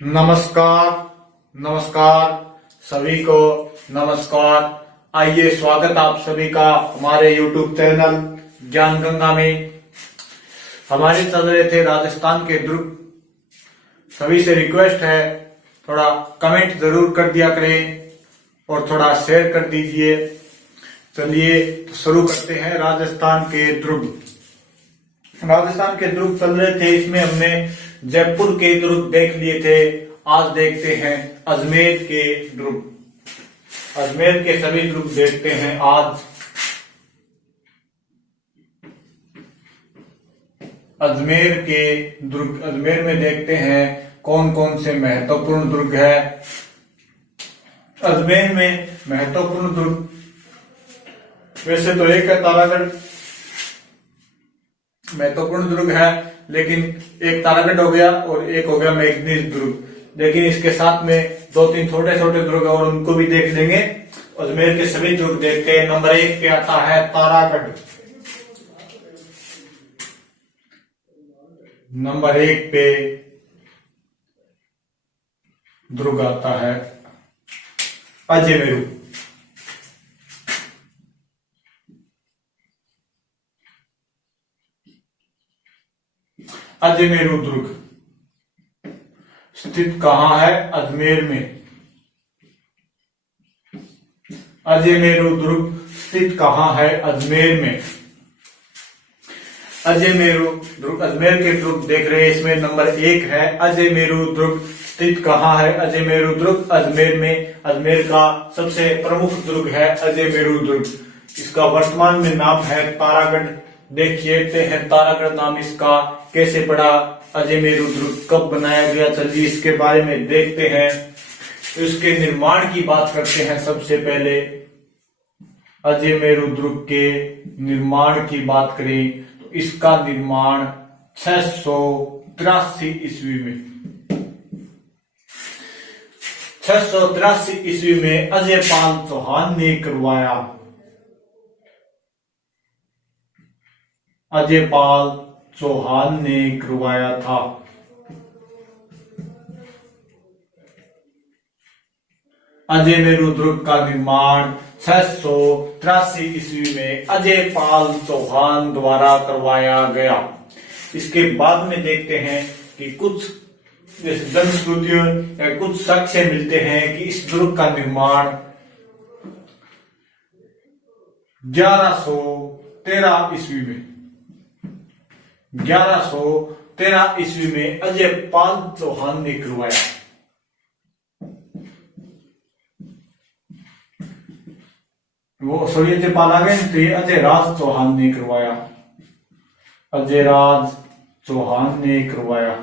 नमस्कार। नमस्कार सभी को। नमस्कार। आइए, स्वागत आप सभी का हमारे YouTube चैनल ज्ञान गंगा में। हमारे चल रहे थे राजस्थान के दुर्ग। सभी से रिक्वेस्ट है, थोड़ा कमेंट जरूर कर दिया करें और थोड़ा शेयर कर दीजिए। चलिए तो शुरू करते हैं। राजस्थान के दुर्ग चल रहे थे, इसमें हमने जयपुर के दुर्ग देख लिए थे। आज देखते हैं अजमेर के दुर्ग। अजमेर के सभी दुर्ग देखते हैं आज। अजमेर के दुर्ग, अजमेर में देखते हैं कौन कौन से महत्वपूर्ण दुर्ग है। अजमेर में महत्वपूर्ण दुर्ग वैसे तो एक है तारागढ़, महत्वपूर्ण दुर्ग है, लेकिन एक तारागढ़ हो गया और एक हो गया मेघनीज दुर्ग। लेकिन इसके साथ में दो तीन छोटे छोटे दुर्ग और उनको भी देख लेंगे। अजमेर के सभी दुर्ग देखते हैं। नंबर 1 पे आता है तारागढ़। नंबर 1 पे दुर्ग आता है अजमेरू। अजमेरू दुर्ग स्थित कहाँ है? अजमेर में। अजमेरू दुर्ग स्थित कहाँ है? अजमेर में। अजमेरू दुर्ग, अजमेर के दुर्ग देख रहे हैं। इसमें नंबर 1 है अजमेरू दुर्ग स्थित कहाँ है? अजमेरू दुर्ग अजमेर में। अजमेर का सबसे प्रमुख दुर्ग है अजमेरू दुर्ग। इसका वर्तमान में नाम है तारागढ़। देखिए हैं तारागढ़ नाम इसका कैसे पड़ा। अजमेरू दुर्ग कब बनाया गया, चलिए इसके बारे में देखते हैं। इसके निर्माण की बात करते हैं। सबसे पहले अजमेरू दुर्ग के निर्माण की बात करें तो इसका निर्माण 683 ईस्वी में 683 ईस्वी में अजयपाल चौहान ने करवाया। अजयपाल चौहान ने करवाया था। अजमेरू दुर्ग का निर्माण 683 ईस्वी में अजयपाल चौहान द्वारा करवाया गया। इसके बाद में देखते हैं कि कुछ जनश्रुतियों या कुछ साक्ष्य मिलते हैं कि इस दुर्ग का निर्माण 1113 ईस्वी में 1113 ईस्वी में अजयपाल चौहान ने करवाया। वो अजयपाल आ गए तो ये अजयराज चौहान ने करवाया। अजयराज चौहान ने करवाया।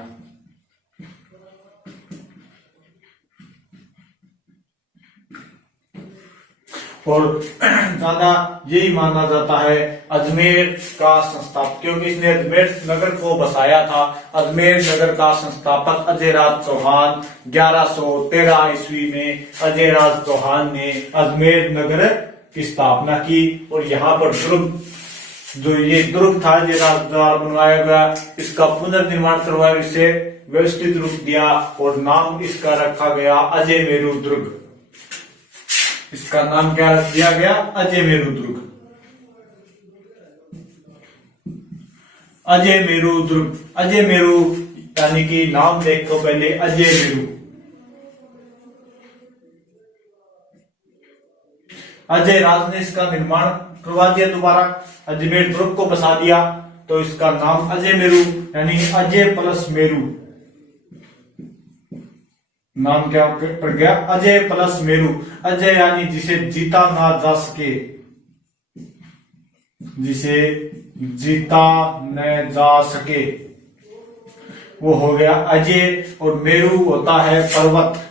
और ज्यादा यही माना जाता है अजमेर का संस्थापक, क्योंकि इसने अजमेर नगर को बसाया था। अजमेर नगर का संस्थापक अजयराज चौहान 1113 ईस्वी में अजयराज चौहान ने अजमेर नगर की स्थापना की। और यहाँ पर दुर्ग, जो ये दुर्ग था अजयराज द्वारा बनवाया गया, इसका पुनर्निर्माण करवाया, इसे व्यवस्थित रूप दिया और नाम इसका रखा गया अजमेरू दुर्ग। इसका नाम क्या दिया गया? अजमेरू दुर्ग। अजमेरू दुर्ग, अजमेरू यानी कि नाम देखो पहले अजमेरू। अजयराज ने इसका निर्माण करवा दिया, दोबारा अजमेर दुर्ग को बसा दिया, तो इसका नाम अजमेरू यानी अजय प्लस मेरू नाम क्या पड़ गया? अजय प्लस मेरू। अजय यानी जिसे जीता ना जा सके, जिसे जीता न जा सके, वो हो गया अजय। और मेरू होता है पर्वत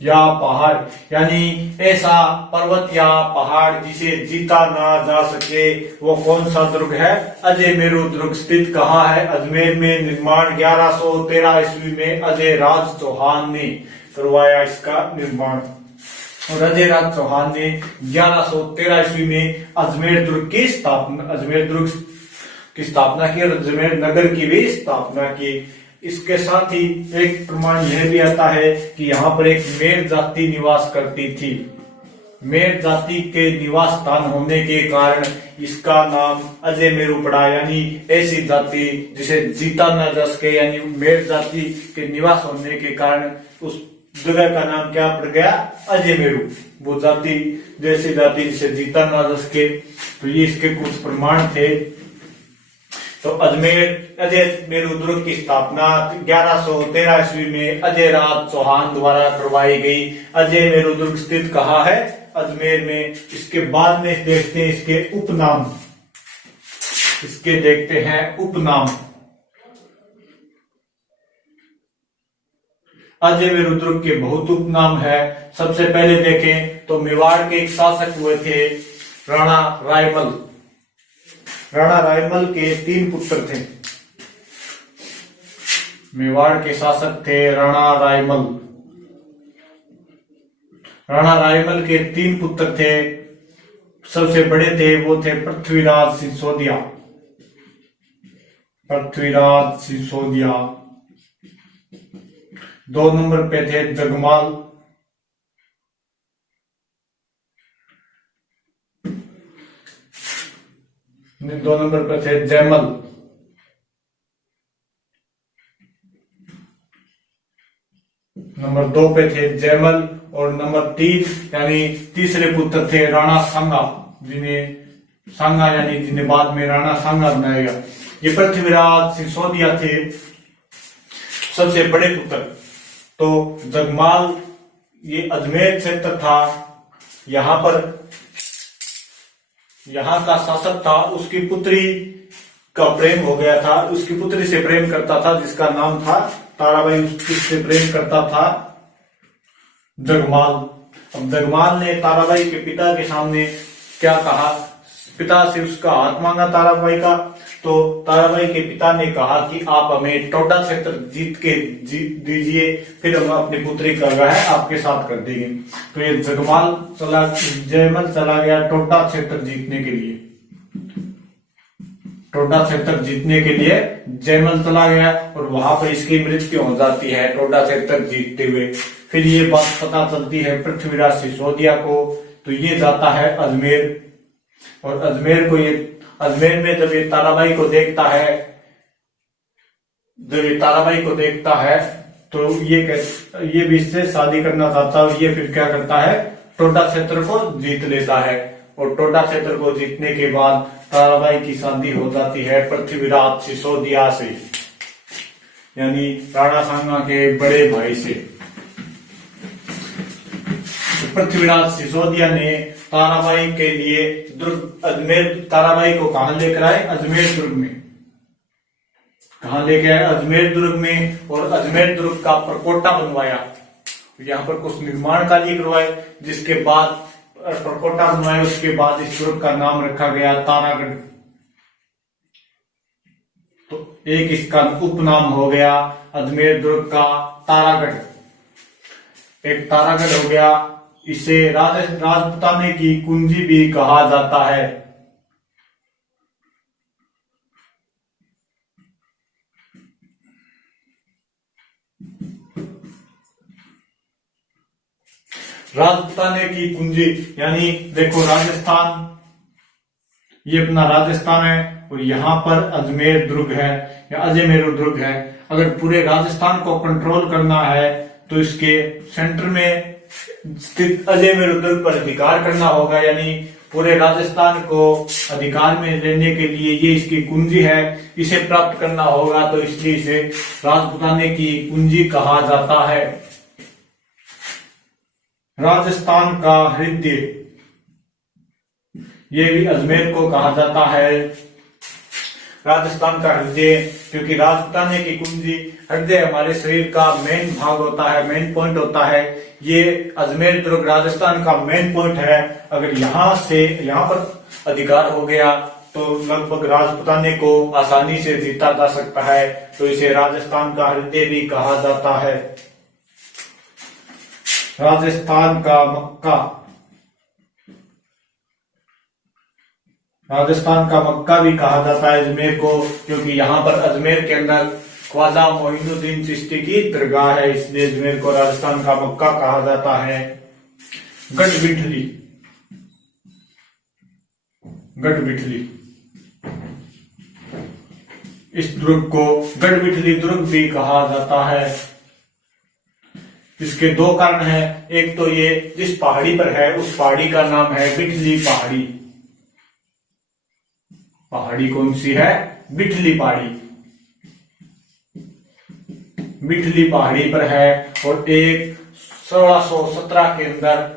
या पहाड़, यानी ऐसा पर्वत या पहाड़ जिसे जीता ना जा सके, वो कौन सा दुर्ग है? अजमेरू दुर्ग स्थित कहाँ है? अजमेर में। निर्माण 1113 ईस्वी में अजयराज चौहान ने करवाया इसका निर्माण। और अजयराज चौहान ने 1113 ईस्वी में अजमेर दुर्ग की स्थापना की और अजमेर नगर की भी स्थापना की। इसके साथ ही एक प्रमाण यह भी आता है कि यहाँ पर एक मेर जाति निवास करती थी। मेर जाति के निवास स्थान होने के कारण इसका नाम अजय मेरु पड़ा, यानी ऐसी जाति जिसे जीता न जा सके, यानी मेर जाति के निवास होने के कारण उस जगह का नाम क्या पड़ गया, अजय मेरु। वो जाति जैसी जाति जिसे जीता न जा सके। तो ये इसके कुछ प्रमाण थे। तो अजय मेरु दुर्ग की स्थापना 1113 ईस्वी में अजय राज चौहान द्वारा करवाई गई। अजय मेरु दुर्ग स्थित कहाँ है, अजमेर में। इसके बाद में देखते हैं इसके उपनाम, इसके देखते हैं उपनाम। अजय मेरु दुर्ग के बहुत उपनाम है। सबसे पहले देखें तो मेवाड़ के एक शासक हुए थे राणा रायमल। राणा रायमल के 3 पुत्र थे। मेवाड़ के शासक थे राणा रायमल। राणा रायमल के 3 पुत्र थे। सबसे बड़े थे वो थे पृथ्वीराज सिसोदिया। पृथ्वीराज सिसोदिया। 2 नंबर पे थे जगमाल। 2 नंबर पे थे जयमल। नंबर 2 पे थे जयमल और नंबर 3 यानी तीसरे पुत्र थे राणा सांगा, जिन्हें बाद में राणा सांगा बनाया गया। ये पृथ्वीराज सिसोदिया थे सबसे बड़े पुत्र। तो जगमाल ये अजमेर क्षेत्र था, यहाँ का शासक था। उसकी पुत्री का प्रेम हो गया था, उसकी पुत्री से प्रेम करता था जिसका नाम था ताराबाई। उससे प्रेम करता था जगमाल। अब जगमाल ने ताराबाई के पिता के सामने क्या कहा, पिता से उसका हाथ मांगा ताराबाई का। तो ताराबाई के पिता ने कहा कि आप हमें टोडा क्षेत्र जीत दीजिए, फिर हम अपनी पुत्री का विवाह आपके साथ कर देंगे। तो ये जयमल चला गया टोडा क्षेत्र जीतने के लिए। टोडा क्षेत्र जीतने के लिए जयमल चला गया और वहां पर इसकी मृत्यु हो जाती है टोडा क्षेत्र जीतते हुए। फिर ये बात पता चलती है पृथ्वीराज सिसोदिया को। तो ये जाता है अजमेर, और अजमेर में जब ये ताराबाई को देखता है तो ये भी इससे शादी करना चाहता है। ये फिर क्या करता है, टोडा क्षेत्र को जीत लेता है। और टोडा क्षेत्र को जीतने के बाद ताराबाई की शादी हो जाती है पृथ्वीराज सिसोदिया से, यानी राणा सांगा के बड़े भाई से। पृथ्वीराज सिसोदिया ने ताराबाई के लिए ताराबाई को कहां लेकर आए, अजमेर दुर्ग में। कहां लेके आए, अजमेर दुर्ग में। और अजमेर दुर्ग का परकोटा बनवाया। यहाँ पर कुछ निर्माण कार्य करवाए, जिसके बाद परकोटा बनवाए। उसके बाद इस दुर्ग का नाम रखा गया तारागढ़। तो एक इसका उपनाम हो गया अजमेर दुर्ग का तारागढ़। एक तारागढ़ हो गया। इसे राजपुताने की कुंजी भी कहा जाता है। राजपुताने की कुंजी यानी देखो राजस्थान, ये अपना राजस्थान है और यहाँ पर अजमेर दुर्ग है या अजमेर दुर्ग है। अगर पूरे राजस्थान को कंट्रोल करना है तो इसके सेंटर में स्थित अजमेर दुर्ग पर अधिकार करना होगा, यानी पूरे राजस्थान को अधिकार में लेने के लिए ये इसकी कुंजी है, इसे प्राप्त करना होगा। तो इसलिए इसे राजपुताने की कुंजी कहा जाता है। राजस्थान का हृदय, ये भी अजमेर को कहा जाता है राजस्थान का हृदय, क्योंकि राजपुताने की कुंजी, हृदय हमारे शरीर का मेन भाग होता है, मेन पॉइंट होता है। ये अजमेर दुर्ग राजस्थान का मेन पॉइंट है। अगर यहाँ पर अधिकार हो गया तो लगभग राजपुताने को आसानी से जीता जा सकता है। तो इसे राजस्थान का हृदय भी कहा जाता है। राजस्थान का मक्का, राजस्थान का मक्का भी कहा जाता है अजमेर को, क्योंकि यहाँ पर अजमेर के अंदर ख्वाजा मोइनुद्दीन चिश्ती की दरगाह है, इसलिए अजमेर को राजस्थान का मक्का कहा जाता है। गढ़विठली, गढ़विठली, इस दुर्ग को गढ़विठली दुर्ग भी कहा जाता है। इसके दो कारण हैं, एक तो ये जिस पहाड़ी पर है उस पहाड़ी का नाम है बिठली पहाड़ी। पहाड़ी कौन सी है? बिठली पहाड़ी, बिठली पहाड़ी पर है। और एक 1617 के अंदर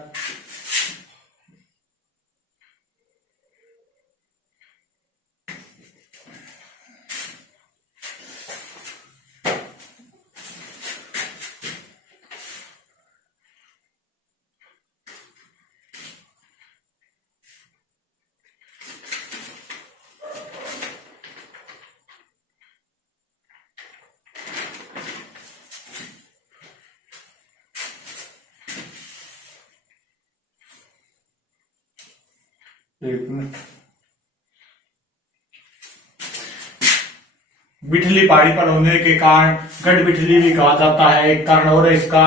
बिठली पहाड़ी पर होने के कारण गढ़ बिठली भी कहा जाता है। एक कारण और है इसका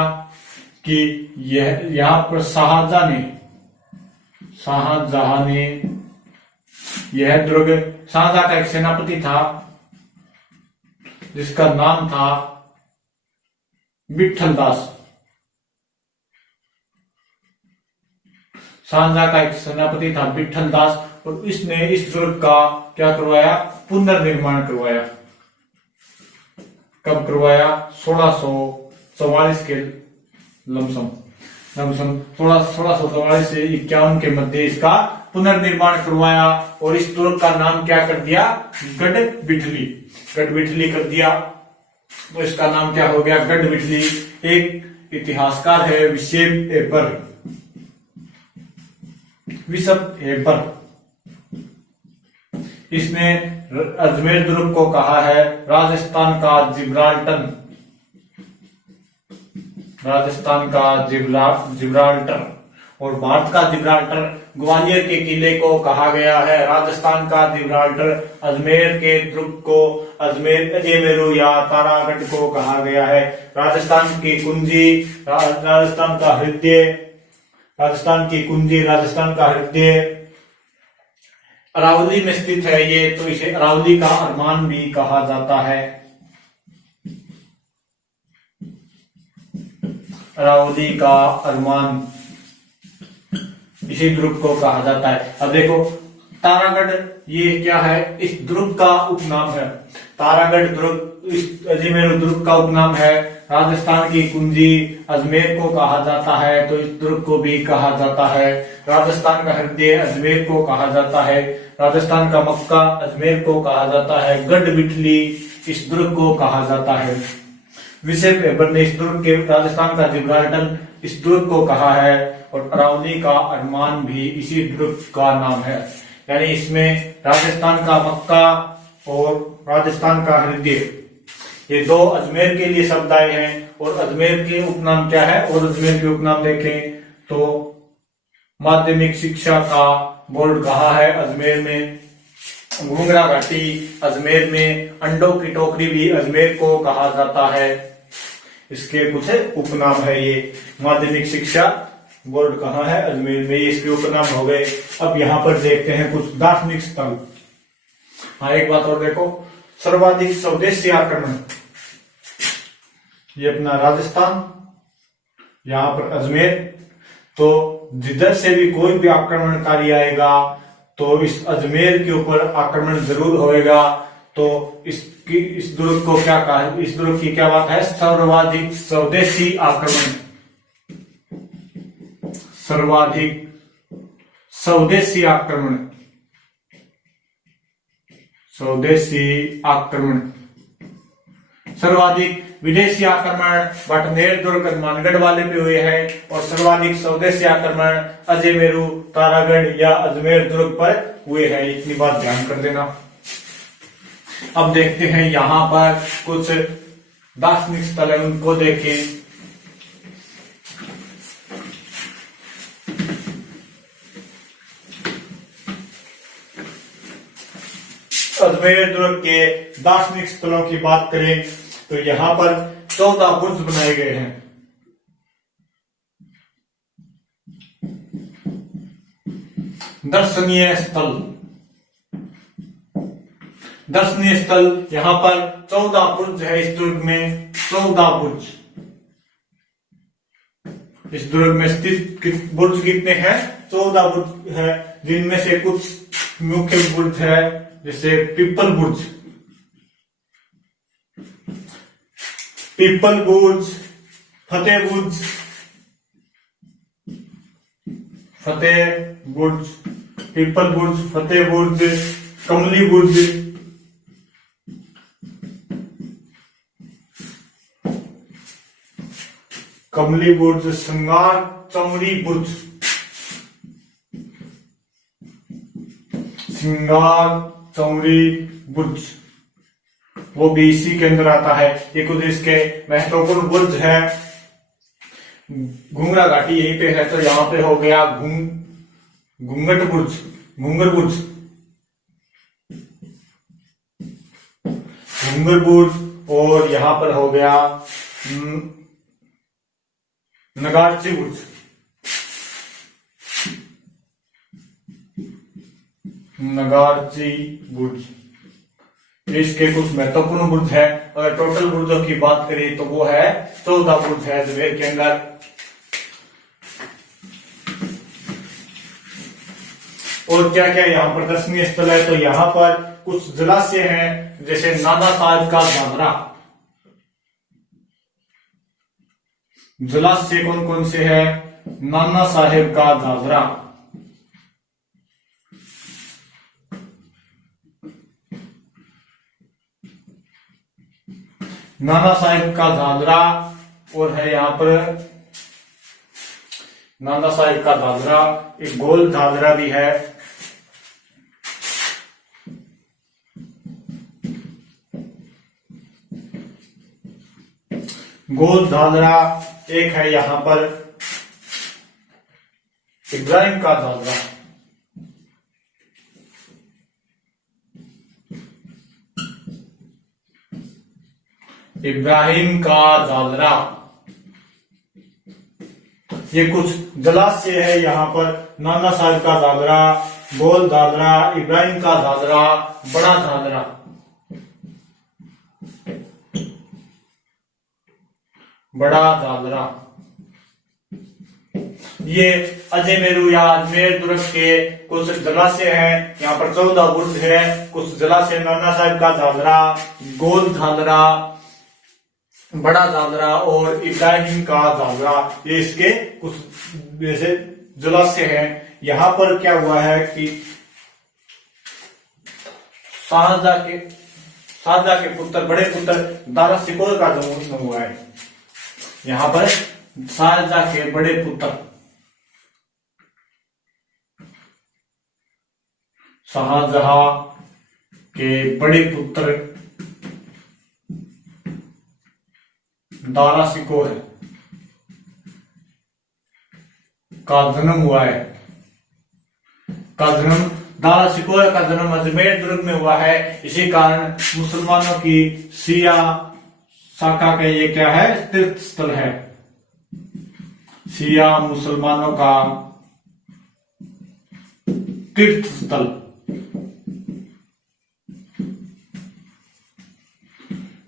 कि यह यहाँ पर शाहजहां ने यह दुर्ग, शाहजहां का एक सेनापति था जिसका नाम था विठल दास। शाहजहां का एक सेनापति था विठल दास, और इसने इस दुर्ग का क्या करवाया? पुनर्निर्माण करवाया। कब करवाया? 1644 के लमसम 1644 से 51 के मध्य इसका पुनर्निर्माण करवाया। और इस दुर्ग का नाम क्या कर दिया? गढ़विठली, गढ़विठली कर दिया। तो इसका नाम क्या हो गया? गढ़विठली। एक इतिहासकार है विशेप एपर, इसने अजमेर दुर्ग को कहा है राजस्थान का जिब्राल्टर, राजस्थान का जिब्राल्टर। और भारत का जिब्राल्टर ग्वालियर के किले को कहा गया है राजस्थान का जिब्राल्टर। अजमेर के दुर्ग को अजमेरू या तारागढ़ को कहा गया है राजस्थान की कुंजी, राजस्थान का हृदय, राजस्थान की कुंजी, राजस्थान का हृदय। अरावली में स्थित है ये, तो इसे अरावली का अरमान भी कहा जाता है। अरावली का अरमान इसी दुर्ग को कहा जाता है। अब देखो तारागढ़ ये क्या है? इस दुर्ग का उपनाम है। तारागढ़ दुर्ग इस अजमेर दुर्ग का उपनाम है। राजस्थान की कुंजी अजमेर को कहा जाता है, तो इस दुर्ग को भी कहा जाता है। राजस्थान का हृदय अजमेर को कहा जाता है। राजस्थान का मक्का अजमेर को कहा जाता है। गढ़विठली इस दुर्ग को कहा जाता है। विशेप एबर ने इस दुर्ग के राजस्थान का जिब्राल्टर इस दुर्ग को कहा है। और अरावली का अरमान भी इसी दुर्ग का नाम है। यानी इसमें राजस्थान का मक्का और राजस्थान का हृदय, ये दो अजमेर के लिए शब्द आए हैं। और अजमेर के उपनाम क्या है? और अजमेर के उपनाम देखें तो माध्यमिक शिक्षा का बोर्ड कहा है अजमेर में, घुंगरा घाटी अजमेर में, अंडों की टोकरी भी अजमेर को कहा जाता है। इसके कुछ उपनाम है। ये माध्यमिक शिक्षा बोर्ड कहाँ है? अजमेर में, ये इसके उपनाम हो गए। अब यहाँ पर देखते हैं कुछ दार्शनिक स्थल। हाँ, एक बात और देखो, सर्वाधिक स्वदेशी आक्रमण, ये अपना राजस्थान, यहाँ पर अजमेर। तो जिधर से भी कोई भी आक्रमणकारी आएगा तो इस अजमेर के ऊपर आक्रमण जरूर होएगा। तो इस दुर्ग को क्या कहा? इस दुर्ग की क्या बात है? सर्वाधिक स्वदेशी आक्रमण, सर्वाधिक स्वदेशी आक्रमण, स्वदेशी आक्रमण। सर्वाधिक विदेशी आक्रमण बटनेर दुर्ग हनुमानगढ़ वाले पे हुए हैं। और सर्वाधिक स्वदेशी आक्रमण अजमेरू, तारागढ़ या अजमेर दुर्ग पर हुए हैं। इतनी बात ध्यान कर देना। अब देखते हैं यहाँ पर कुछ दार्शनिक स्थल है, उनको देखें। अजमेर दुर्ग के दार्शनिक स्थलों की बात करें तो यहाँ पर 14 बुर्ज बनाए गए हैं। दर्शनीय स्थल, दर्शनीय स्थल यहाँ पर 14 बुर्ज है इस दुर्ग में, 14 बुर्ज। इस दुर्ग में स्थित बुर्ज कितने हैं? 14 बुर्ज है, जिनमें से कुछ मुख्य बुर्ज है, जैसे पीपल बुर्ज, पीपल बुर्ज, फतेह बुर्ज, फतेह बुर्ज, पीपल बुर्ज, फतेह बुर्ज, कमली बुर्ज, कमली बुर्ज, श्रृंगार चमड़ी बुर्ज, श्रृंगार चमड़ी बुर्ज, वो भी इसी के अंदर आता है। ये कुछ इसके महत्वपूर्ण बुर्ज है। घुंगरा घाटी यहीं पे है, तो यहाँ पे हो गया घूंगट बुर्ज, घूंगर बुर्ज, घूंगर बुर्ज, और यहाँ पर हो गया नगारची बुर्ज, नगारची बुर्ज। इसके कुछ महत्वपूर्ण बुर्ज है। अगर टोटल बुर्जों की बात करें तो वो है 14 बुर्ज है अजमेर के अंदर। और क्या क्या यहाँ पर दर्शनीय स्थल है? तो यहाँ पर कुछ जलाशय हैं, जैसे नाना साहिब का घाघरा। जलाशय कौन कौन से है? नाना साहेब का घाघरा, नाना साहेब का घाघरा, और है यहाँ पर नाना साहेब का घाघरा। एक गोल घाघरा भी है। गोल घाघरा एक है यहाँ पर इब्राहिम का घाघरा, इब्राहिम का घाघरा। ये कुछ जलाशय है यहाँ पर, नाना साहिब का घाघरा, गोल घाघरा, इब्राहिम का घाघरा, बड़ा घाघरा। बड़ा घाघरा ये अजमेरू या अजमेर दुर्ग के कुछ जलाशय हैं। यहाँ पर 14 बुर्ज है, कुछ जलाशय, नाना साहिब का घाघरा, गोल घाघरा, बड़ा घाघरा और इब्राहिम का घाघरा। ये इसके कुछ जैसे जलाशय हैं। यहाँ पर क्या हुआ है कि शाहजहां के पुत्र, बड़े पुत्र दारा सिकोर का जन्म हुआ है। यहाँ पर शाहजहां के बड़े पुत्र, शाहजहां के बड़े पुत्र दारा सिकोर का जन्म हुआ है। दारा सिकोर का जन्म अजमेर दुर्ग में हुआ है। इसी कारण मुसलमानों की शिया शाखा का ये क्या है? तीर्थ स्थल है। शिया मुसलमानों का तीर्थ स्थल।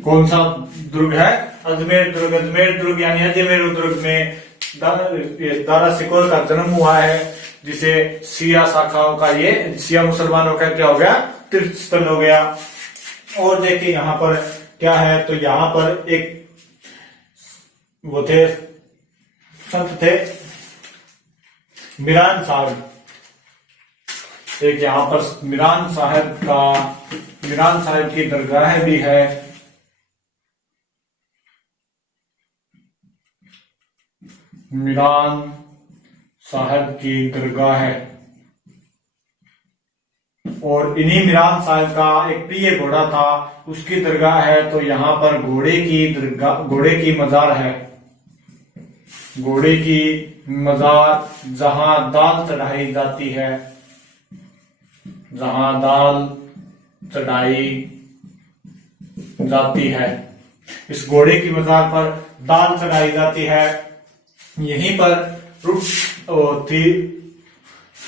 कौन सा दुर्ग है? अजमेर दुर्ग। अजमेर दुर्ग यानी अजमेर दुर्ग में दारा सिकोर का जन्म हुआ है, जिसे शिया शाखाओं का, ये शिया मुसलमानों का क्या हो गया? तीर्थ स्थल हो गया। और देखिए यहाँ पर क्या है, तो यहाँ पर एक वो थे, संत थे मीरान साहब। एक यहाँ पर मीरान साहब की दरगाह भी है। मीरान साहब की दरगाह है। और इन्हीं मीरान साहब का एक प्रिय घोड़ा था, उसकी दरगाह है। तो यहाँ पर घोड़े की मजार है। घोड़े की मजार जहां दाल चढ़ाई जाती है, जहां दाल चढ़ाई जाती है। इस घोड़े की मजार पर दाल चढ़ाई जाती है। यहीं पर थी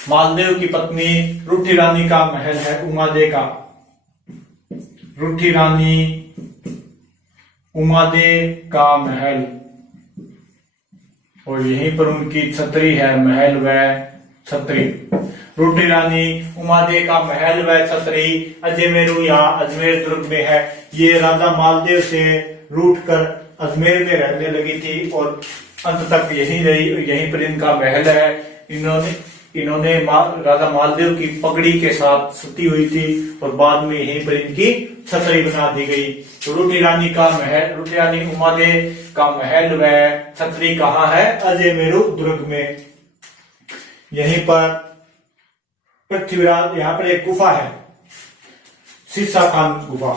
मालदेव की पत्नी रूठी रानी का महल है, उमादे का। रूठी रानी उमादे का महल, और यहीं पर उनकी छतरी है, महल व छतरी। रूठी रानी उमादे का महल व छतरी अजमेरू या अजमेर दुर्ग में है। ये राजा मालदेव से रूठ कर अजमेर में रहने लगी थी और अंत तक यहीं रही। यहीं पर इनका महल है। इन्होंने राजा मालदेव की पगड़ी के साथ सती हुई थी और बाद में यहीं पर इनकी छतरी बना दी गई। तो रूठी रानी का महल, रूठी रानी उमादे का महल व छतरी कहाँ है? अजमेरू दुर्ग में। यहीं पर पृथ्वीराज, यहाँ पर एक गुफा है, शीशा खान गुफा।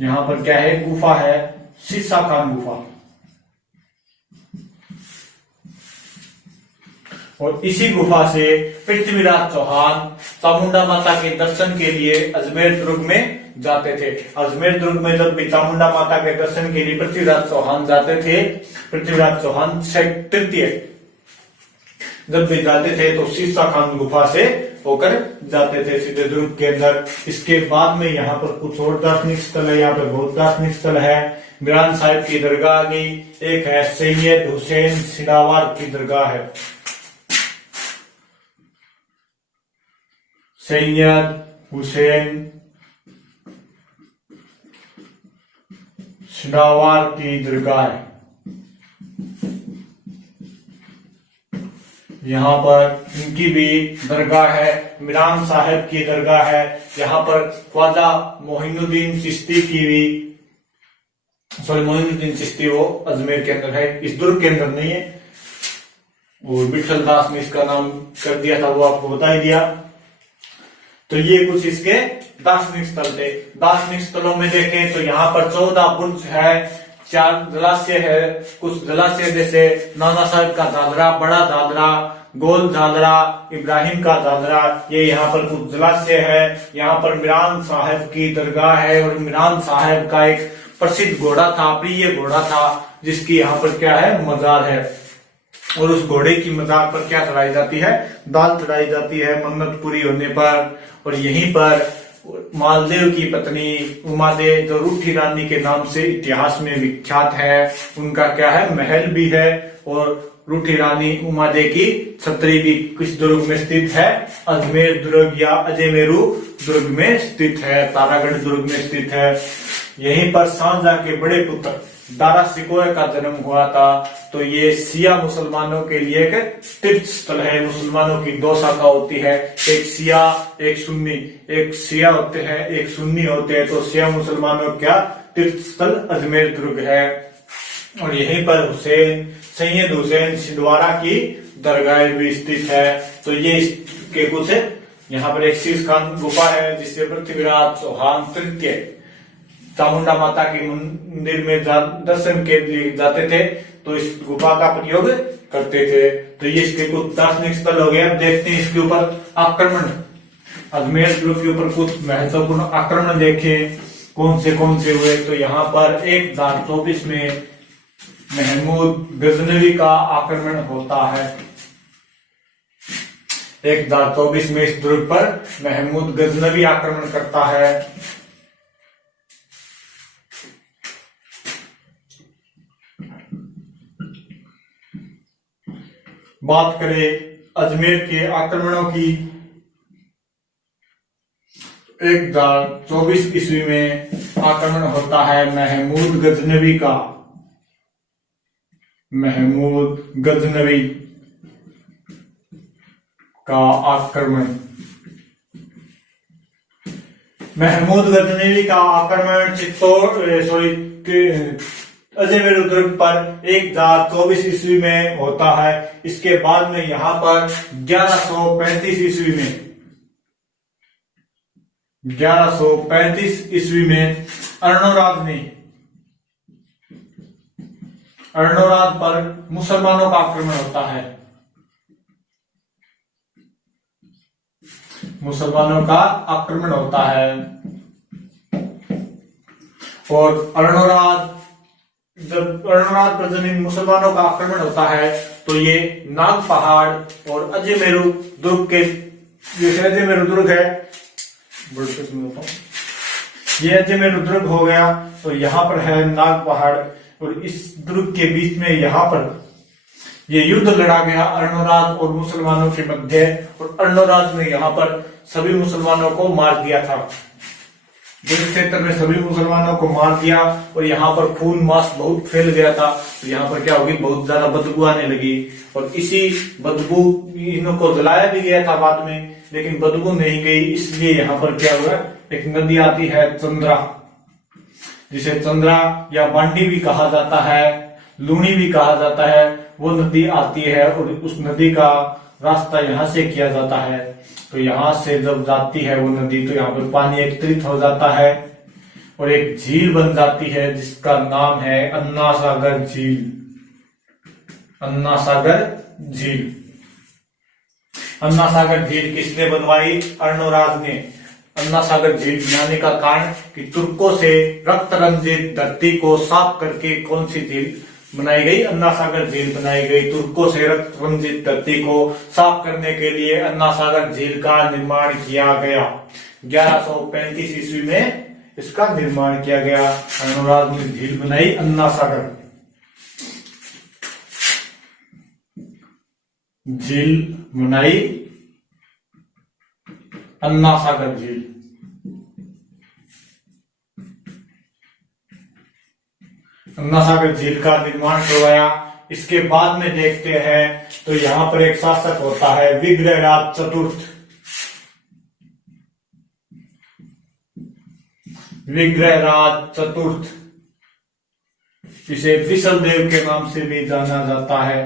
यहाँ पर क्या है? गुफा है, शीशा खान गुफा। और इसी गुफा से पृथ्वीराज चौहान चामुंडा माता के दर्शन के लिए अजमेर दुर्ग में जाते थे। अजमेर दुर्ग में जब भी चामुंडा माता के दर्शन के लिए पृथ्वीराज चौहान जाते थे, पृथ्वीराज चौहान तृतीय जब भी जाते थे तो शीशा खान गुफा से होकर जाते थे सीधे दुर्ग के अंदर। इसके बाद में यहाँ पर कुछ और दार्शनिक स्थल है। यहाँ पर बहुत दार्शनिक स्थल है। मीरान साहिब की दरगाह आ गई, एक है सैयद हुसैन सिनावार की दरगाह है, सैयद हुसैन सिनावार की दरगाह है। यहाँ पर इनकी भी दरगाह है। मीरान साहिब की दरगाह है। यहाँ पर ख्वाजा मोहिनुद्दीन चिश्ती की भी, मोहिनुद्दीन चिश्ती वो अजमेर के अंदर है, इस दुर्ग के अंदर नहीं है। और विठल दास ने इसका नाम कर दिया था, वो आपको बता ही दिया। तो ये कुछ इसके दार्शनिक स्थल थे। दार्शनिक स्थलों में देखें तो यहाँ पर 14 बुर्ज है, 4 जलाशय है। कुछ जलाशय जैसे नाना साहिब का दादरा, बड़ा दादरा, गोल दादरा, इब्राहिम का दादरा, ये यहाँ पर कुछ जलाशय है। यहाँ पर मीरान साहिब की दरगाह है और मीरान साहिब का एक प्रसिद्ध घोड़ा था, प्रिय घोड़ा था, जिसकी यहाँ पर क्या है? मजार है। और उस घोड़े की मजार पर क्या चढ़ाई जाती है? दाल चढ़ाई जाती है मन्नत पूरी होने पर। और यहीं पर मालदेव की पत्नी उमादे, जो रूठी रानी के नाम से इतिहास में विख्यात है, उनका क्या है? महल भी है। और रूठी रानी उमादे की छतरी भी किस दुर्ग में स्थित है? अजमेर दुर्ग या अजमेरू दुर्ग में स्थित है, तारागढ़ दुर्ग में स्थित है। यहीं पर शाहजहां के बड़े पुत्र दारा सिकोया का जन्म हुआ था। तो ये शिया मुसलमानों के लिए एक तीर्थ स्थल है। मुसलमानों की 2 शाखा होती है, एक शिया एक सुन्नी। एक शिया होते हैं, एक सुन्नी होते हैं। तो शिया मुसलमानों का तीर्थ स्थल अजमेर दुर्ग है। और यहीं पर सैयद हुसैन सिंधवारा की दरगाह भी स्थित है। तो ये इसके कुछ है। यहाँ पर एक शीश खान गुफा है, जिससे पृथ्वीराज चौहान तृतीय चामुंडा माता के मंदिर में दर्शन के लिए जाते थे, तो इस गुफा का प्रयोग करते थे। तो ये इसके कुछ दार्शनिक स्थल हो गए। अब देखते हैं इसके ऊपर आक्रमण, अजमेर दुर्ग के ऊपर कुछ महत्वपूर्ण आक्रमण देखें कौन से हुए। तो यहाँ पर 1024 में महमूद गजनवी का आक्रमण होता है। 1024 में इस दुर्ग पर महमूद गजनवी आक्रमण करता है। बात करें अजमेर के आक्रमणों की, 1024 ईस्वी में आक्रमण होता है महमूद गजनवी का। महमूद गजनवी का आक्रमण, महमूद गजनवी का आक्रमण अजमेर दुर्ग पर 1024 ईस्वी में होता है। इसके बाद में यहाँ पर 1135 ईस्वी में अर्णोराज पर मुसलमानों का आक्रमण होता है। मुसलमानों का आक्रमण होता है। और जब अर्णोराज पर जब इन मुसलमानों का आक्रमण होता है तो ये नाग पहाड़ और अजयमेरु दुर्ग के, जैसे अजयमेरु दुर्ग है, ये अजयमेरु दुर्ग हो गया, तो यहाँ पर है नाग पहाड़, और इस दुर्ग के बीच में यहाँ पर ये युद्ध लड़ा गया अर्णोराज और मुसलमानों के मध्य, और अर्णोराज ने यहाँ पर सभी मुसलमानों को मार दिया था। जिस क्षेत्र में सभी मुसलमानों को मार दिया और यहाँ पर खून मांस बहुत फैल गया था, तो यहाँ पर क्या होगी, बहुत ज्यादा बदबू आने लगी, और इसी बदबू, इनको जलाया भी गया था बाद में, लेकिन बदबू नहीं गई, इसलिए यहाँ पर क्या हुआ, एक नदी आती है चंद्रा, जिसे चंद्रा या बांडी भी कहा जाता है, लूणी भी कहा जाता है, वो नदी आती है, और उस नदी का रास्ता यहाँ से किया जाता है। तो यहाँ से जब जाती है वो नदी, तो यहाँ पर पानी एकत्रित हो जाता है और एक झील बन जाती है जिसका नाम है अन्ना सागर झील। अन्ना सागर झील, अन्ना सागर झील किसने बनवाई, अर्णोराज ने। अन्ना सागर झील बनाने का कारण कि तुर्कों से रक्त रंजित धरती को साफ करके कौन सी झील बनाई गई, अन्ना सागर झील बनाई गई। तुर्कों से रक्त रंजित धरती को साफ करने के लिए अन्ना सागर झील का निर्माण किया गया। 1135 ईस्वी में इसका निर्माण किया गया। अर्णोराज ने झील बनाई अन्ना सागर झील बनाई, अन्ना सागर झील। अन्ना सागर झील का निर्माण करवाया। इसके बाद में देखते हैं तो यहाँ पर एक शासक होता है विग्रहराज चतुर्थ। विग्रहराज चतुर्थ, इसे विशलदेव के नाम से भी जाना जाता है।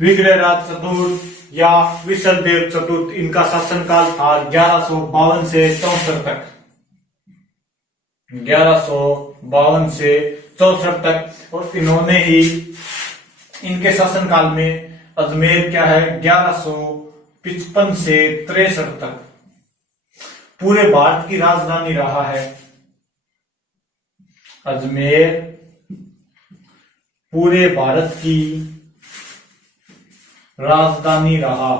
विग्रहराज चतुर्थ या विशलदेव चतुर्थ, इनका शासनकाल था 1152 से 64 तक। 1152 से 64 तक, और इन्होंने ही, इनके शासनकाल में अजमेर क्या है 1155 से 63 तक पूरे भारत की राजधानी रहा है। अजमेर पूरे भारत की राजधानी रहा,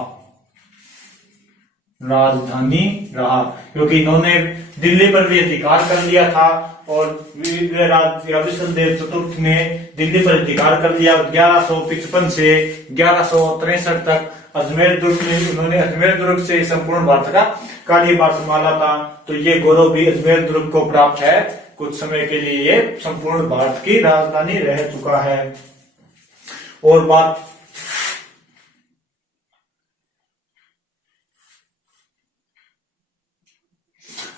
क्योंकि इन्होंने दिल्ली पर भी अधिकार कर लिया था, और विग्रहराज या विशलदेव चतुर्थ ने दिल्ली पर अधिकार कर लिया। 1155 से 1163 तक अजमेर दुर्ग में, उन्होंने अजमेर दुर्ग से संपूर्ण भारत का कार्यभार संभाला था। तो ये गौरव भी अजमेर दुर्ग को प्राप्त है। कुछ समय के लिए ये संपूर्ण भारत की राजधानी रह चुका है। और बात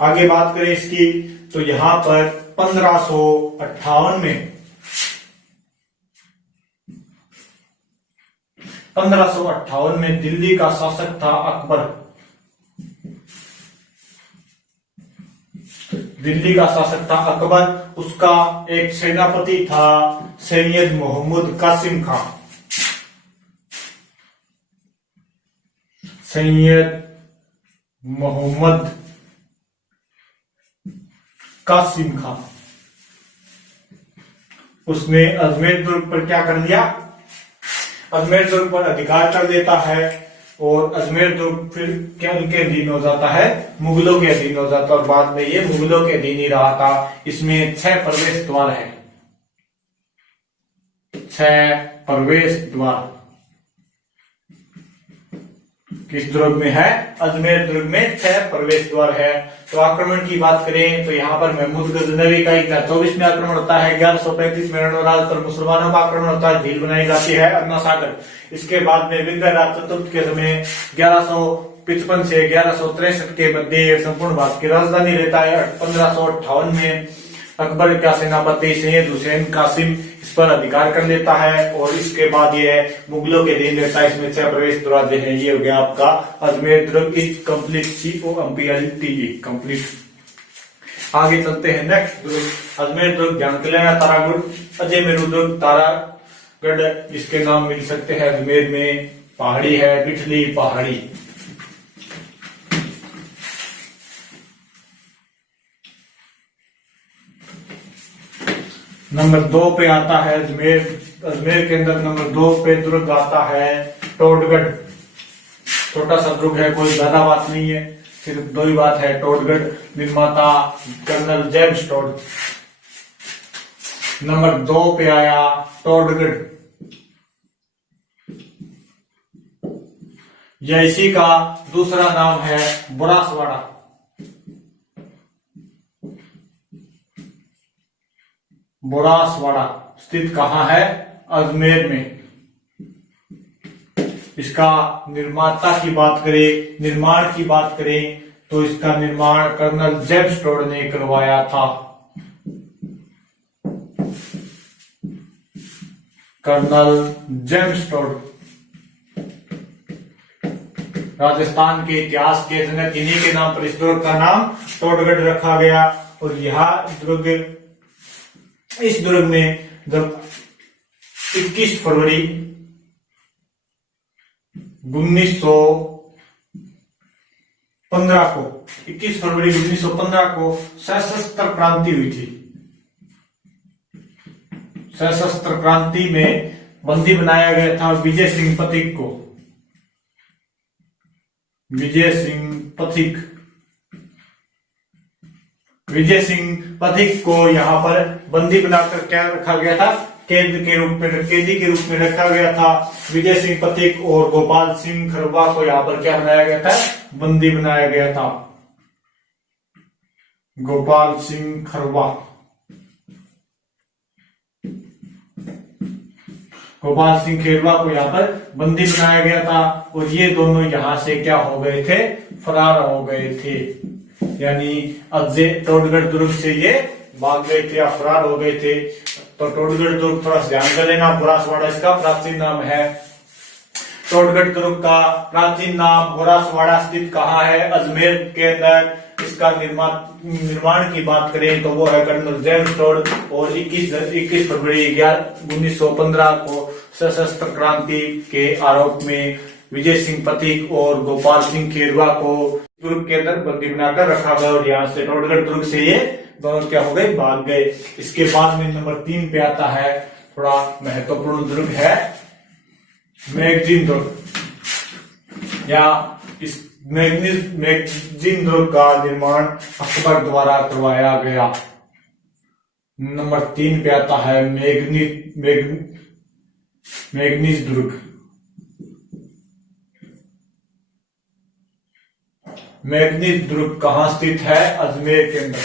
आगे बात करें इसकी, तो यहां पर 1558 में दिल्ली का शासक था अकबर। दिल्ली का शासक था अकबर। उसका एक सेनापति था सैयद मोहम्मद कासिम खां। सैयद मोहम्मद कासिम खां, उसने अजमेर दुर्ग पर क्या कर लिया, अजमेर दुर्ग पर अधिकार कर देता है, और अजमेर दुर्ग फिर क्या उनके अधीन हो जाता है, मुगलों के अधीन हो जाता है, और बाद में ये मुगलों के अधीन ही रहा था। इसमें 6 प्रवेश द्वार है, 6 प्रवेश द्वार किस दुर्ग में है, अजमेर दुर्ग में 6 प्रवेश द्वार है। तो आक्रमण की बात करें तो यहाँ पर महमूद गजनवी का 1124 में आक्रमण होता है। 1135 में अर्णोराज पर मुसलमानों का आक्रमण होता है, झील बनाई जाती है अन्ना सागर। इसके बाद में विग्रहराज चतुर्थ के समय 1155 से 1163 के मध्य संपूर्ण भारत की राजधानी रहता है। 1558 में अकबर का सेनापति सैयद हुसैन कासिम इस पर अधिकार कर लेता है, और इसके बाद ये मुगलों के अधीन रहता है। इसमें 6 प्रवेश द्वार है। ये हो गया आपका अजमेर दुर्ग इज कंप्लीट, COMPLETE कंप्लीट। आगे चलते हैं नेक्स्ट दुर्ग, अजमेर दुर्ग, ध्यान के लेना, तारागढ़, अजयमेरु दुर्ग, तारागढ़ इसके नाम मिल सकते हैं। अजमेर में पहाड़ी है, बिठली पहाड़ी। नंबर 2 पे आता है अजमेर। अजमेर के अंदर नंबर 2 पे दुर्ग आता है टोडगढ़। छोटा सा दुर्ग है, कोई ज्यादा बात नहीं है, सिर्फ 2 ही बात है। टोडगढ़, निर्माता कर्नल जेम्स टोड। नंबर 2 पे आया टोडगढ़। यह इसी का दूसरा नाम है बुरासवाड़ा। बुरासवाड़ा स्थित कहाँ है? अजमेर में। इसका निर्माता की बात करें, निर्माण की बात करें, तो इसका निर्माण कर्नल जेम्स टोड ने करवाया था। Colonel James Tod. राजस्थान के इतिहास के अंदर इन्हीं के नाम पर इस दुर्ग का नाम टोडगढ़ रखा गया। और इस दुर्ग में जब 21 फरवरी 1915 को सशस्त्र क्रांति हुई थी। सशस्त्र क्रांति में बंदी बनाया गया था विजय सिंह पथिक को। विजय सिंह पथिक को यहाँ पर बंदी बनाकर क्या रखा गया था? कैदी के रूप में रखा गया था। विजय सिंह पथिक और गोपाल सिंह खरवा को यहाँ पर क्या बनाया गया था? बंदी बनाया गया था। गोपाल सिंह खरवा। गोपाल सिंह खेरवा को यहाँ पर बंदी बनाया गया था। और ये दोनों यहाँ से क्या हो गए थे? फरार हो गए थे। यानी टोडगढ़ दुर्ग से ये भाग गए थे या फरार हो गए थे। तो टोडगढ़ दुर्ग थोड़ा सा ध्यान कर लेना। बुरासवाड़ा इसका प्राचीन नाम है। टोडगढ़ दुर्ग का प्राचीन नाम बुरासवाड़ा स्थित कहाँ है? अजमेर के अंदर। इसका निर्माण की बात करें तो वो है कर्नल जेम्स टोड। और 21 फरवरी 1915 को सशस्त्र क्रांति के आरोप में विजय सिंह पथिक और गोपाल सिंह खेरवा को दुर्ग के अंदर बंदी बनाकर रखा गया। और यहाँ से टोडगढ़ दुर्ग से ये दोनों क्या हो गए? भाग गए। इसके बाद में नंबर 3 पे आता है, थोड़ा महत्वपूर्ण दुर्ग है, मैगजीन दुर्ग। या इस मैगजीन दुर्ग का निर्माण अकबर द्वारा करवाया गया। नंबर 3 पे आता है मैगनीज दुर्ग। मैगनीज दुर्ग कहाँ स्थित है? अजमेर के अंदर।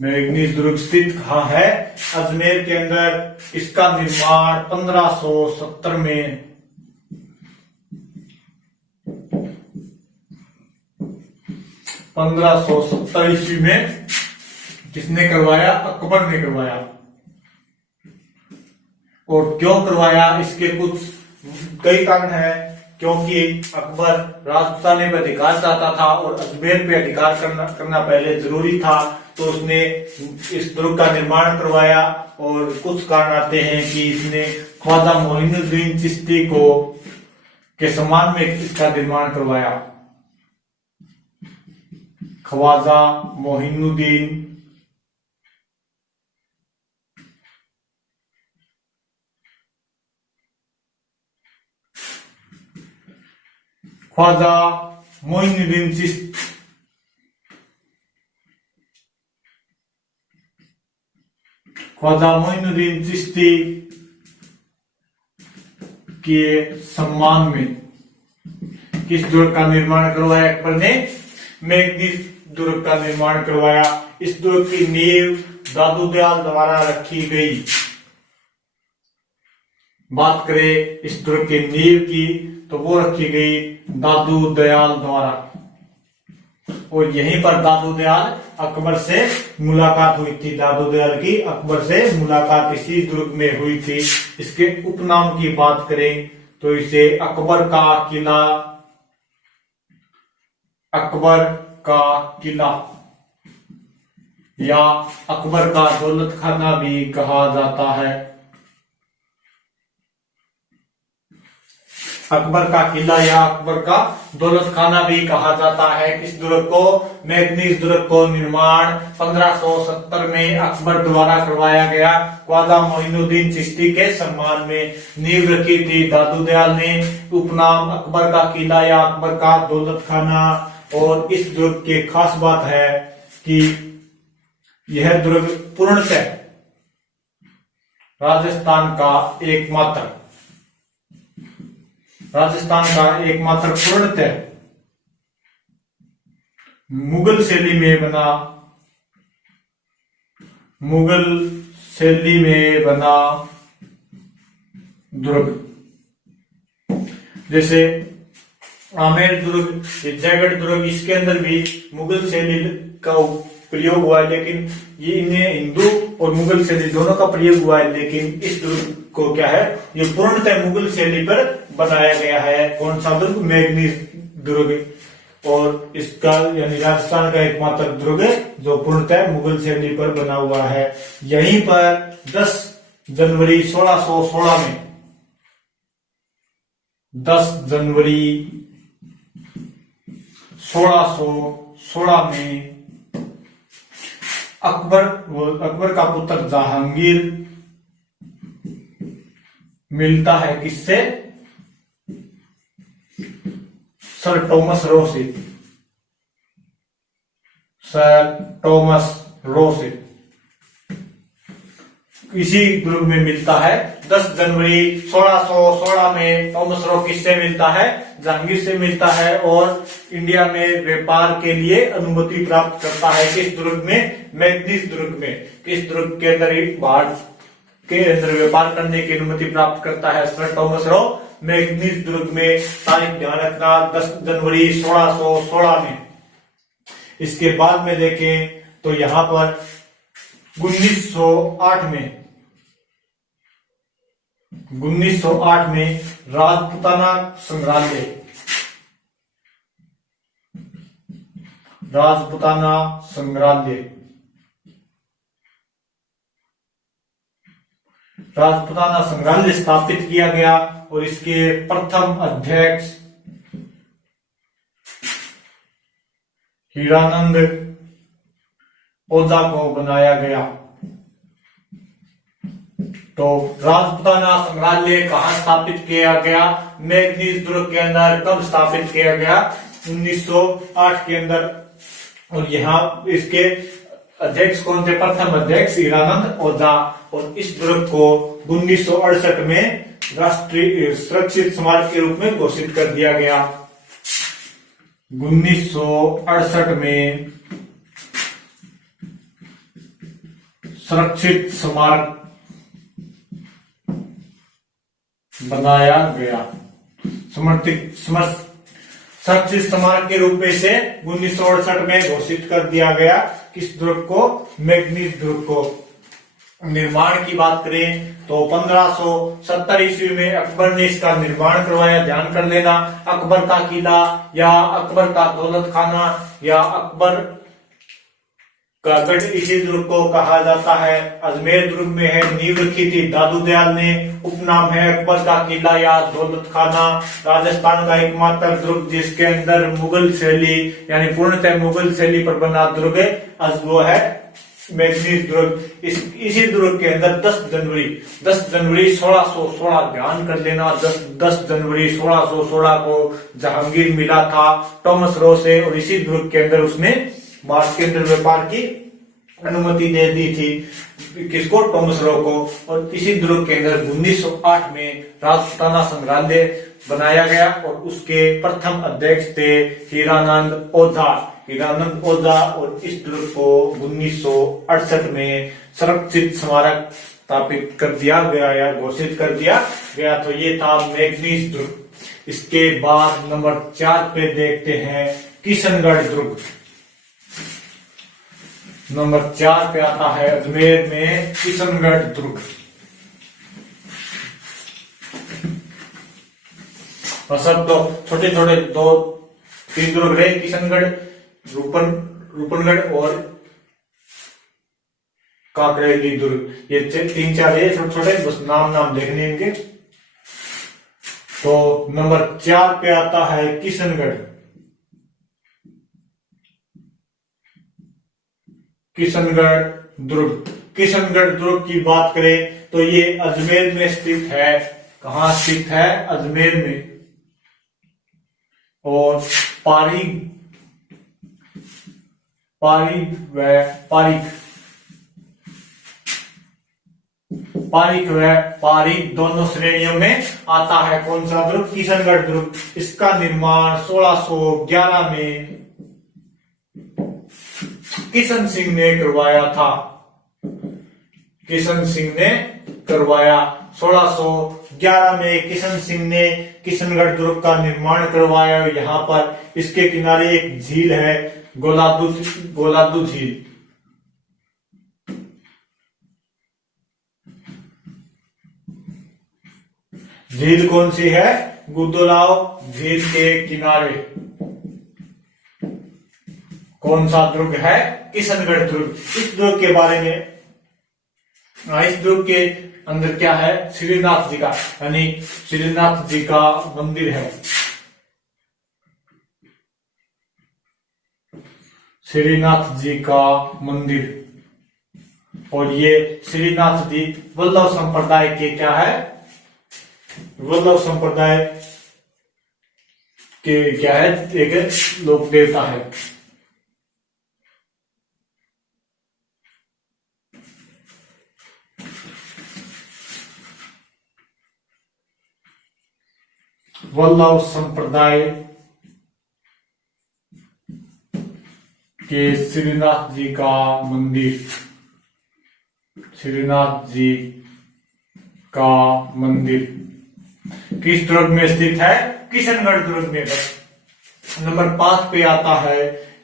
मैगनीज दुर्ग स्थित कहाँ है? अजमेर के अंदर। इसका निर्माण 1570 में 1570 ईस्वी में किसने करवाया? अकबर ने करवाया। और क्यों करवाया? इसके कई कारण है। क्योंकि अकबर राजपूताने पे अधिकार चाहता था और अजमेर पे अधिकार करना पहले जरूरी था। तो उसने इस दुर्ग का निर्माण करवाया। और कुछ कारण आते हैं कि इसने ख्वाजा मोइनुद्दीन चिश्ती के सम्मान में इसका निर्माण करवाया। ख्वाजा मोइनुद्दीन चिश्ती ख्वाजा मोइनुद्दीन चिश्ती के सम्मान में किस दुर्ग का निर्माण करवाया अकबर ने? मैगनीज दुर्ग का निर्माण करवाया। इस दुर्ग की नींव दादू दयाल द्वारा रखी गई। बात करें इस दुर्ग की नींव की तो वो रखी गई दादू दयाल द्वारा। और यहीं पर दादू दयाल अकबर से मुलाकात हुई थी। दादू दयाल की अकबर से मुलाकात इसी दुर्ग में हुई थी। इसके उपनाम की बात करें तो इसे अकबर का किला या अकबर का दौलत खाना भी कहा जाता है। अकबर का किला या अकबर का दौलत खाना भी कहा जाता है। इस दुर्ग को, मैग्नीज दुर्ग को निर्माण 1570 में अकबर द्वारा करवाया गया। ख्वाजा मोइनुद्दीन चिश्ती के सम्मान में नींव रखी थी दादू दयाल ने। उपनाम अकबर का किला या अकबर का दौलत खाना। और इस दुर्ग की खास बात है कि यह दुर्ग पूर्णतः राजस्थान का पूर्णतः मुगल शैली में बना दुर्ग। जैसे आमेर दुर्ग, जयगढ़ दुर्ग, इसके अंदर भी मुगल शैली का प्रयोग हुआ है, लेकिन ये इन्हें हिंदू और मुगल शैली दोनों का प्रयोग हुआ है। लेकिन इस दुर्ग को क्या है, ये पूर्णतः मुगल शैली पर बनाया गया है। कौन सा दुर्ग? मैग्नीज दुर्ग। और इसका यानी राजस्थान का एकमात्र दुर्ग जो पूर्णतः मुगल शैली पर बना हुआ है। यहीं पर 10 जनवरी 1616 में 10 जनवरी 1616 में अकबर का पुत्र जहांगीर मिलता है किससे? सर टॉमस रो से इसी दुर्ग में मिलता है। 10 जनवरी 1616 में टॉमस रो किससे मिलता है? जहांगीर से मिलता है और इंडिया में व्यापार के लिए अनुमति प्राप्त करता है। किस दुर्ग में? मैग्नीज दुर्ग में। किस दुर्ग के अंदर भारत के अंदर व्यापार करने की अनुमति प्राप्त करता है सर टॉमस रो? मैग्नीज दुर्ग में। तारीख ध्यान रखना 10 जनवरी 1616 में। इसके बाद में देखें तो यहां पर 1908 में राजपुताना संग्रहालय स्थापित किया गया और इसके प्रथम अध्यक्ष हीरानंद ओझा को बनाया गया। तो राजपुताना संग्रहालय कहाँ स्थापित किया गया? मैग्नीज दुर्ग के अंदर। कब स्थापित किया गया? 1908 के अंदर। और यहाँ इसके अध्यक्ष कौन थे? प्रथम अध्यक्ष हीरानंद ओझा। और इस दुर्ग को 1968 में राष्ट्रीय सुरक्षित स्मारक के रूप में घोषित कर दिया गया। 1968 में सुरक्षित स्मारक बनाया गया। सुरक्षित स्मारक के रूप में से 1968 में घोषित कर दिया गया। किस दुर्ग को? मैग्नीज दुर्ग को। निर्माण की बात करें तो 1570 ईस्वी में अकबर ने इसका निर्माण करवाया। ध्यान कर लेना, अकबर का किला या अकबर का दौलत खाना या अकबर का गढ़, इसी दुर्ग को कहा जाता है। अजमेर दुर्ग में है, नींव रखी थी दादू दयाल ने। उपनाम है अकबर का किला या दौलत खाना। राजस्थान का एकमात्र दुर्ग जिसके अंदर मुगल शैली यानी पूर्णतः मुगल शैली पर बना दुर्ग वो है मैग्नीज दुर्ग। इसी दुर्ग के अंदर 10 जनवरी 1616, ध्यान कर लेना, 10 जनवरी 1616 को जहांगीर मिला था टॉमस रो से और इसी दुर्ग के अंदर उसने भारत के अंदर व्यापार की अनुमति दे दी थी। किसको? टॉमस रो को। और इसी दुर्ग के अंदर 1908 में राजपुताना संग्रहालय बनाया गया और उसके प्रथम अध्यक्ष थे हीरानंद ओझा। और इस दुर्ग को 1968 में सुरक्षित स्मारक स्थापित कर दिया गया या घोषित कर दिया गया। तो ये था मैग्नीज दुर्ग। इसके बाद नंबर 4 पे देखते हैं किशनगढ़ दुर्ग। नंबर 4 पे आता है अजमेर में किशनगढ़ दुर्ग। और सब तो छोटे छोटे 2-3 दुर्ग रहे, किशनगढ़, रूपनगढ़ और काकरेली दुर्ग। ये 3-4 है छोटे छोटे, बस नाम लिखने इनके। तो नंबर 4 पे आता है किशनगढ़। किशनगढ़ दुर्ग। किशनगढ़ दुर्ग की बात करें तो ये अजमेर में स्थित है। कहाँ स्थित है? अजमेर में। और पारीक दोनों श्रेणियों में आता है। कौन सा दुर्ग? किशनगढ़ दुर्ग। इसका निर्माण 1611 में किशन सिंह ने करवाया था। किशन सिंह ने करवाया। 1611 में किशन सिंह ने किशनगढ़ दुर्ग का निर्माण करवाया। यहाँ पर इसके किनारे एक झील है, गोलादू झील। झील कौन सी है? गुदोलाव झील के किनारे। कौन सा दुर्ग है? किशनगढ़ दुर्ग। इस दुर्ग के बारे में, इस दुर्ग के अंदर क्या है? श्रीनाथ जी का, यानी श्रीनाथ जी का मंदिर है। श्रीनाथ जी का मंदिर। और ये श्रीनाथ जी वल्लभ संप्रदाय के क्या है? वल्लभ संप्रदाय के क्या है? एक लोक देवता है। वल्लभ संप्रदाय के श्रीनाथ जी का मंदिर। श्रीनाथ जी का मंदिर किस दुर्ग में स्थित है? किशनगढ़ दुर्ग में। नंबर 5 पे आता है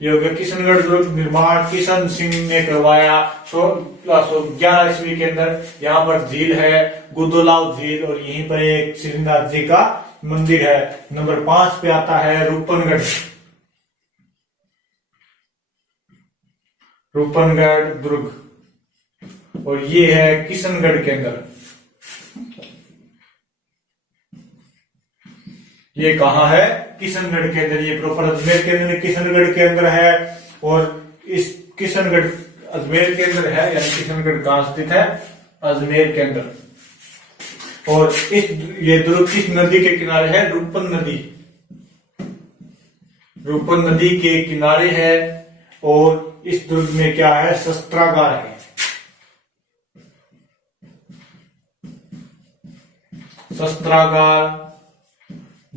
ये किशनगढ़ दुर्ग निर्माण किशन सिंह ने करवाया 1611 ईस्वी के अंदर। यहाँ पर झील है, गुदोलाव झील, और यहीं पर एक श्रीनाथ जी का मंदिर है। नंबर 5 पे आता है रूपनगढ़। रूपनगढ़ दुर्ग, और ये है किशनगढ़ के अंदर। ये कहाँ है? किशनगढ़ के अंदर। ये प्रॉपर अजमेर के अंदर, किशनगढ़ के अंदर है। और इस किशनगढ़ अजमेर के अंदर है, यानी किशनगढ़ कहाँ स्थित है? अजमेर के अंदर। और ये दुर्ग किस नदी के किनारे है? रूपन नदी। रूपन नदी के किनारे है। और इस दुर्ग में क्या है? शस्त्रागार है। शस्त्रागार,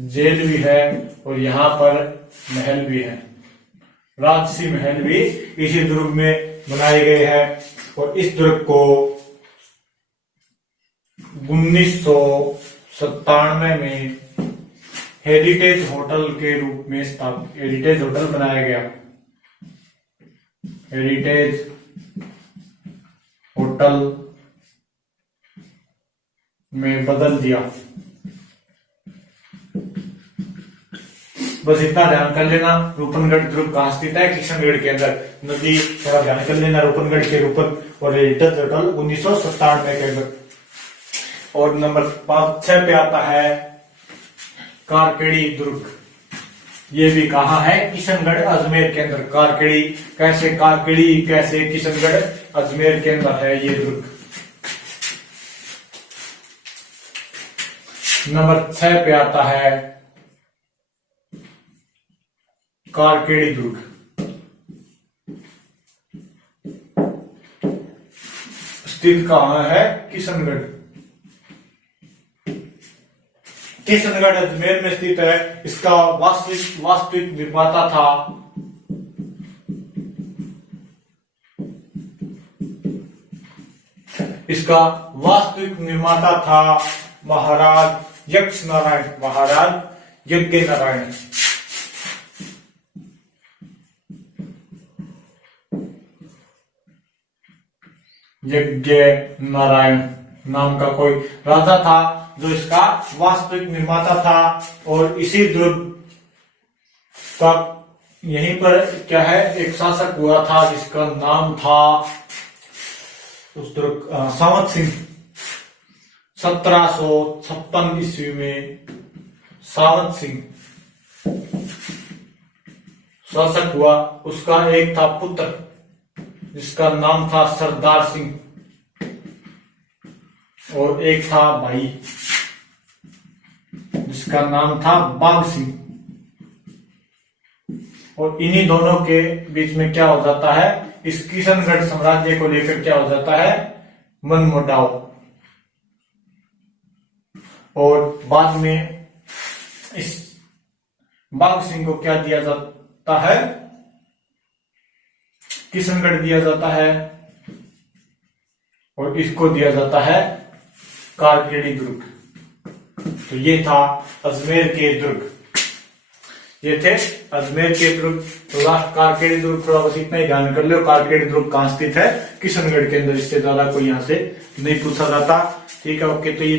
जेल भी है, और यहाँ पर महल भी है। राजसी महल भी इसी दुर्ग में बनाए गए हैं। और इस दुर्ग को 1997 में हेरिटेज होटल के रूप में हेरिटेज होटल बनाया गया। हेरिटेज होटल में बदल दिया। बस इतना ध्यान कर लेना। रूपनगढ़ दुर्ग कहाँ स्थित है? किशनगढ़ के अंदर। नदी थोड़ा ध्यान कर लेना। रूपनगढ़ के रूपन और हेरिटेज होटल 1997 के अंदर। और नंबर 6 पे आता है कारकेड़ी दुर्ग। ये भी कहाँ है? किशनगढ़ अजमेर के अंदर। कारकेड़ी कैसे? कारकेड़ी कैसे? किशनगढ़ अजमेर के अंदर है ये दुर्ग। नंबर 6 पे आता है कारकेड़ी दुर्ग। स्थित कहाँ है? किशनगढ़। किशनगढ़ अजमेर में स्थित है। इसका वास्तविक निर्माता था महाराज यक्ष नारायण। महाराज यज्ञ नारायण। यज्ञ नारायण नाम का कोई राजा था जो इसका वास्तविक निर्माता था। और इसी दुर्ग का यहीं पर क्या है? एक शासक हुआ था जिसका नाम था उस दुर्ग संवत सिंह। 1756 ईस्वी में सावंत सिंह शासक हुआ, उसका एक था पुत्र जिसका नाम था सरदार सिंह, और एक था भाई जिसका नाम था बाघ सिंह। और इन्हीं दोनों के बीच में क्या हो जाता है, इस किशनगढ़ साम्राज्य को लेकर क्या हो जाता है, मनमुटाव। और बाद में इस बाघ सिंह को क्या दिया जाता है, किशनगढ़ दिया जाता है, और इसको दिया जाता है कारकेडी दुर्ग। तो ये था अजमेर के दुर्ग, ये थे अजमेर के दुर्ग। तो लास्ट कारकेडी दुर्ग, थोड़ा बस इतना ही ध्यान कर लो, कारकेडी दुर्ग कहां स्थित है, किशनगढ़ के अंदर। इससे ज्यादा कोई यहां से नहीं पूछा जाता। ठीक है, ओके। तो ये